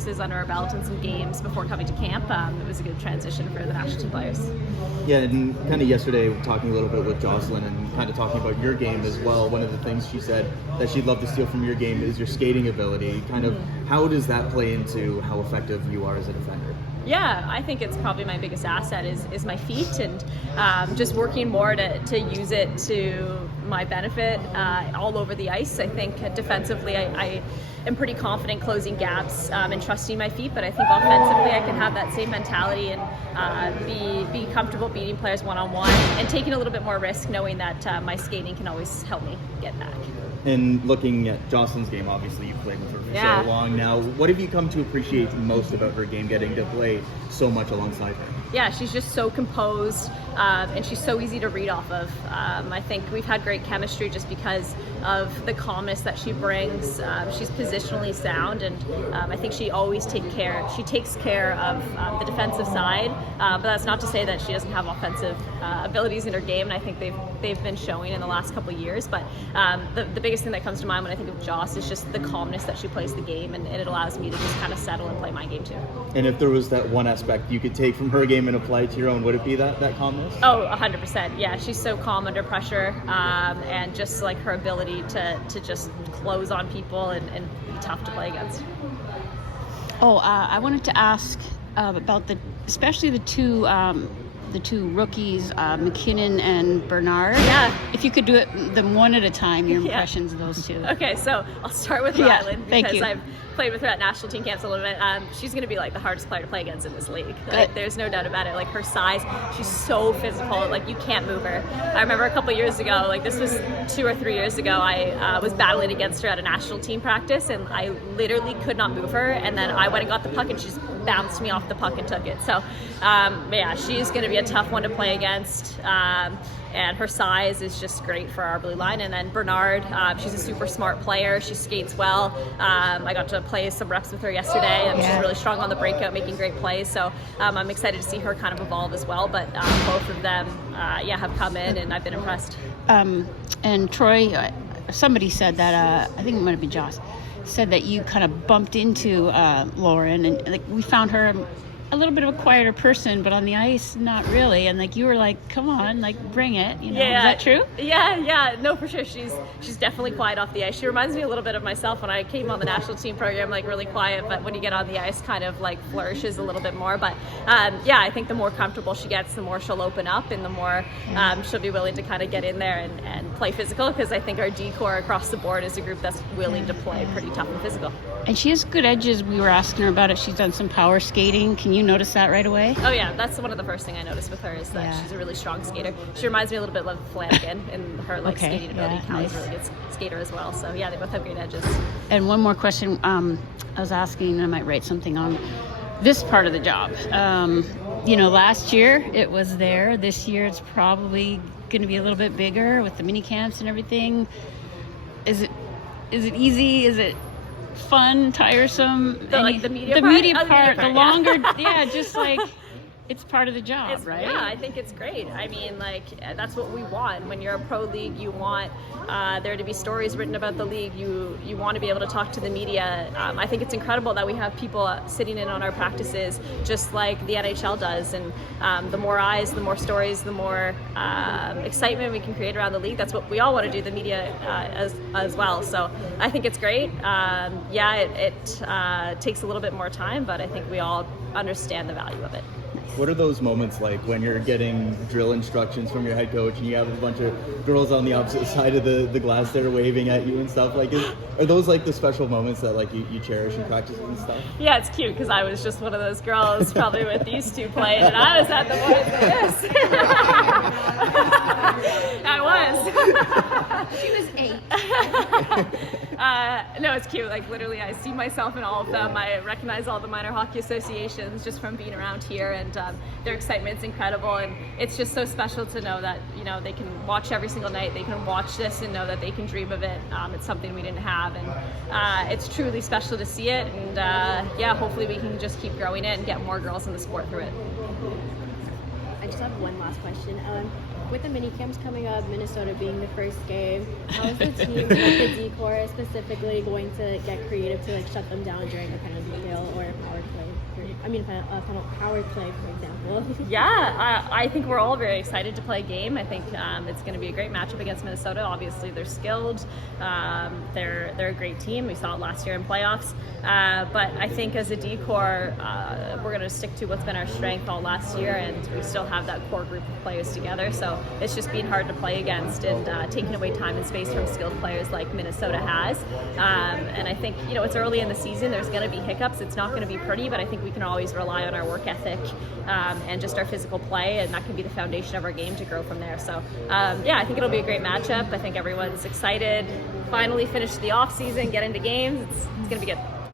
practices under our belt and some games before coming to camp, it was a good transition for the national team players. Yeah, and kind of yesterday, talking a little bit with Jocelyne and kind of talking about your game as well, one of the things she said that she'd love to steal from your game is your skating ability. Kind of, how does that play into how effective you are as a defender? Yeah, I think it's probably my biggest asset is my feet, and just working more to use it to my benefit all over the ice. I think defensively I am pretty confident closing gaps and trusting my feet, but I think offensively I can have that same mentality and be comfortable beating players one-on-one and taking a little bit more risk, knowing that my skating can always help me get back. And looking at Jocelyne's game, obviously you've played with her for so long now. What have you come to appreciate most about her game, getting to play so much alongside her? Yeah, she's just so composed, and she's so easy to read off of. I think we've had great chemistry just because of the calmness that she brings. She's positionally sound, and I think she always takes care of the defensive side. But that's not to say that she doesn't have offensive abilities in her game, and I think they've been showing in the last couple of years. But the biggest thing that comes to mind when I think of Joss is just the calmness that she plays the game, and it allows me to just kind of settle and play my game too. And if there was that one aspect you could take from her game and apply it to your own, would it be that calmness? Oh, 100%. Yeah, she's so calm under pressure, and just like her ability to just close on people and be tough to play against. I wanted to ask about especially the two rookies, MacKinnon and Bernard. Yeah. If you could do them one at a time, your impressions of those two. Okay, so I'll start with Rylind because I've played with her at national team camps a little bit. She's going to be like the hardest player to play against in this league. Like, there's no doubt about it. Like, her size, she's so physical. Like, you can't move her. I remember a couple years ago, like this was 2 or 3 years ago, I was battling against her at a national team practice, and I literally could not move her. And then I went and got the puck, and she just bounced me off the puck and took it. So, yeah, she's going to be a tough one to play against. And her size is just great for our blue line. And then Bernard, she's a super smart player. She skates well. I got to play some reps with her yesterday, and she's really strong on the breakout, making great plays. So I'm excited to see her kind of evolve as well. But both of them, have come in, and I've been impressed. And Troy, somebody said that, I think it might have been Joss, said that you kind of bumped into Lauren, and like we found her a little bit of a quieter person, but on the ice, not really. And like you were like, come on, like bring it. You know, is that true? Yeah. No, for sure. She's definitely quiet off the ice. She reminds me a little bit of myself when I came on the national team program, like really quiet, but when you get on the ice, kind of like flourishes a little bit more. But I think the more comfortable she gets, the more she'll open up, and the more she'll be willing to kind of get in there and play physical. Because I think our D-core across the board is a group that's willing to play pretty tough and physical. And she has good edges. We were asking her about it. She's done some power skating. Can you notice that right away? Oh yeah, that's one of the first thing I noticed with her is that she's a really strong skater. She reminds me a little bit of Flanagan in her skating ability. Callie's a really good skater as well. So yeah, they both have great edges. And one more question. I was asking, I might write something on this part of the job. Last year it was there. This year it's probably going to be a little bit bigger with the mini camps and everything. Is it easy? Is it fun, tiresome? The media part, the longer, just like it's part of the job, right? Yeah, I think it's great. I mean, like, that's what we want. When you're a pro league, you want there to be stories written about the league. You want to be able to talk to the media. I think it's incredible that we have people sitting in on our practices just like the NHL does. And the more eyes, the more stories, the more excitement we can create around the league. That's what we all want to do, the media as well. So I think it's great. It takes a little bit more time, but I think we all understand the value of it. What are those moments like when you're getting drill instructions from your head coach and you have a bunch of girls on the opposite side of the glass that are waving at you and stuff? Like, are those like the special moments that like you cherish in practice and stuff? Yeah, it's cute because I was just one of those girls probably with these two playing, and I was at the one like this. I was. She was 8. No, it's cute. Like literally, I see myself in all of them. I recognize all the minor hockey associations just from being around here, and their excitement's incredible. And it's just so special to know that they can watch every single night. They can watch this and know that they can dream of it. It's something we didn't have, and it's truly special to see it. And hopefully we can just keep growing it and get more girls in the sport through it. I just have one last question. With the mini camps coming up, Minnesota being the first game, how is the team, like the D-core specifically, going to get creative to like shut them down during the penalty kill, or final power play, for example. Yeah, I think we're all very excited to play a game. I think it's going to be a great matchup against Minnesota. Obviously, they're skilled. They're a great team. We saw it last year in playoffs. But I think as a D-core, we're going to stick to what's been our strength all last year, and we still have that core group of players together. So it's just been hard to play against and taking away time and space from skilled players like Minnesota has. And I think, it's early in the season. There's going to be hiccups. It's not going to be pretty, but I think we can always rely on our work ethic and just our physical play, and that can be the foundation of our game to grow from there. So, I think it'll be a great matchup. I think everyone's excited. Finally finish the off season, get into games. It's going to be good.